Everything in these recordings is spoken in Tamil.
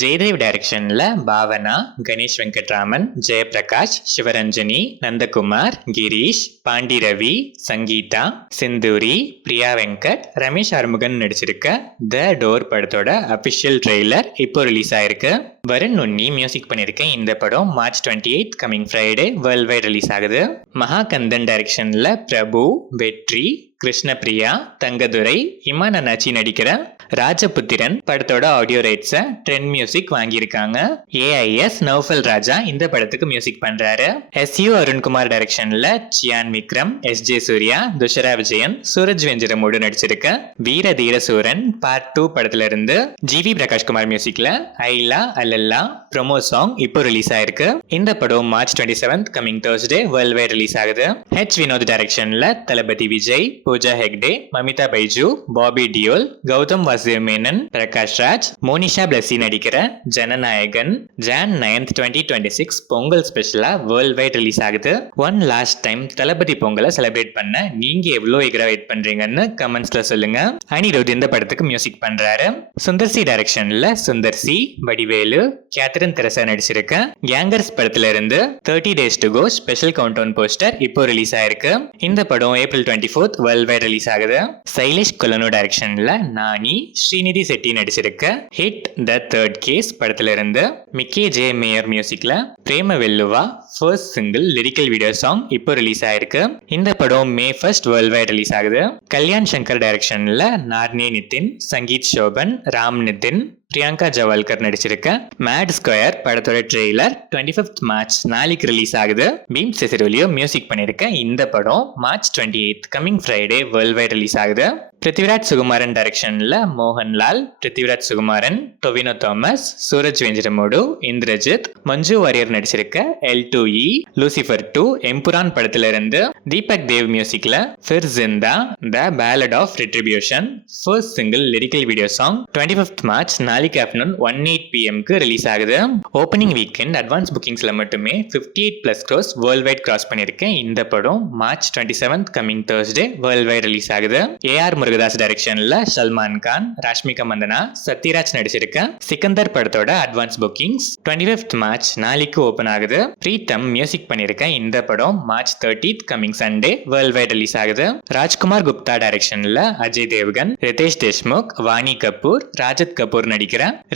ஜெயதேவ் டைரக்ஷன்ல பாவனா, கணேஷ் வெங்கட்ராமன், ஜெயபிரகாஷ், சிவரஞ்சனி, நந்தகுமார், கிரீஷ், பாண்டி ரவி, சங்கீதா, சிந்தூரி, பிரியா வெங்கட், ரமேஷ் ஆறுமுகன் நடிச்சிருக்க த டோர் படத்தோட அபிஷியல் ட்ரெய்லர் இப்போ ரிலீஸ் ஆயிருக்கு. வருண் உன்னி மியூசிக் பண்ணியிருக்க இந்த படம் March 28 coming Friday world wide release ஆகுது. மகாகந்தன் டைரக்ஷன்ல பிரபு, வெற்றி, கிருஷ்ணபிரியா, தங்கதுரை, இமான் அண்ணாச்சி நடிக்கிற ராஜபுத்திரன் படத்தோட ஆடியோ ரைட்ஸை ட்ரெண்ட் மியூசிக் வாங்கியிருக்காங்க. ஏஐஎஸ் நௌஃபல் ராஜா இந்த படத்துக்கு மியூசிக் பண்றாரு. எஸ்யூ அருண்குமார் டைரக்ஷன்ல சியான் விக்ரம், எஸ்ஜே சூர்யா, துஷரா விஜயன், சூரஜ் வெஞ்சிரமோடு நடிச்சிருக்க வீர தீர சூரன் பார்ட் 2 படத்துல இருந்து ஜிவி பிரகாஷ்குமார் மியூசிக்ல ஐலா அல்லல்லா ப்ரோமோ சாங் இப்போ ரிலீஸ் ஆயிருக்கு. இந்த படம் March 27 coming Thursday world wide release ஆகுது. ஹெச் வினோத் டைரக்ஷன்ல தளபதி விஜய், பூஜா ஹெக்டே, மமிதா பைஜு, பாபி டியோல், கௌதம் வாசுதேவ் மேனன், பிரகாஷ் ராஜ், மோனிஷா பிளஸி நடிக்கிற ஜனநாயகன் Jan 9th 2026 பொங்கல் ஸ்பெஷலா வேர்ல்ட் வைட் ரிலீஸ் ஆகுது. ஒன் லாஸ்ட் டைம் தளபதி பொங்கலை செலிப்ரேட் பண்ண நீங்க எவ்வளவு எகரா வெயிட் பண்றீங்கன்னு கமெண்ட்ஸ்ல சொல்லுங்க. அனிருத் இந்த படத்துக்கு மியூசிக் பண்றாரு. சுந்தர்சி டைரக்ஷன்ல சுந்தர்சி, வடிவேலு, கேத்ரின் தெரசா நடிச்சிருக்க கேங்கர்ஸ் படத்துல இருந்து 30 Days to Go special countdown poster இப்போ ரிலீஸ் ஆயிருக்கு. இந்த படம் April 24th world wide release ஆகுது. சைலேஷ் கொலனோ டைரக்ஷன்ல நானி, ஸ்ரீநிதி செட்டி நடிச்சிருக்க ஹிட் த தேர்ட் கேஸ் படத்துல இருந்து மிக்கே ஜே மேயர் மியூசிக்ல Prema Velluva first single lyrical video song இப்போ ரிலீஸ் ஆயிருக்கு. இந்த படம் May 1st world wide release ஆகுது. கல்யாண் சங்கர் டைரக்ஷன்ல நார்னி நிதின், சங்கீத் சோபன், ராம் நிதின், பிரியங்கா ஜவால்கர் நடிச்சிருக்க மேட் ஸ்கொயர் படத்தோட ட்ரெய்லர் 25th March நாளைக்கு ரிலீஸ் ஆகுது. பீம் செசிரோலியோ மியூசிக் பண்ணிருக்க இந்த படம் March 28 coming Friday world wide release ஆகுது. பிருத்திவிராஜ் சுகுமாரன் டைரக்ஷன்ல மோகன்லால், பிருத்திவிராஜ் சுகுமாரன், டொவினோ தாமஸ், சூரஜ் வெஞ்சிரமோடு, இந்திரஜித், மஞ்சு வாரியர் நடிச்சிருக்க L2E, லூசிஃபர் 2, எம்புரான் படத்துல இருந்து தீபக் தேவ் மியூசிக்ல Phir Zinda the ballad of retribution first single lyrical video song 25th March நாளைக்கு ஆஃப்டர்நூன் 1:08 PM ரிலீஸ் ஆகுது. ஓப்பனிங் வீக்கெண்ட் அட்வான்ஸ் புக்கிங்ஸ்ல மட்டுமே 58+ crores வேர்ல்ட் வைட் கிராஸ் பண்ணிருக்கேன். இந்த படம் March 27th coming Thursday world wide release ஆகுது. ஏஆர் முருகதாஸ் டைரக்ஷன்ல சல்மான் கான், ராஷ்மிகா மந்தனா, சத்யராஜ் நடிச்சிருக்க சிக்கந்தர் படத்தோட அட்வான்ஸ் புக்கிங்ஸ் 25th March நாளைக்கு ஓபன் ஆகுது. பிரீத்தம் மியூசிக் பண்ணிருக்க இந்த படம் March 30th coming Sunday world wide release ஆகுது. ராஜ்குமார் குப்தா டைரக்ஷன்ல அஜய் தேவ்கன், ரிதேஷ் தேஷ்முக், வாணி கபூர், ராஜத் கபூர் நடிக்கிற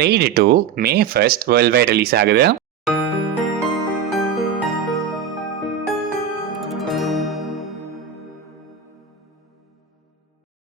raid 2 May 1st world wide release ஆகுது.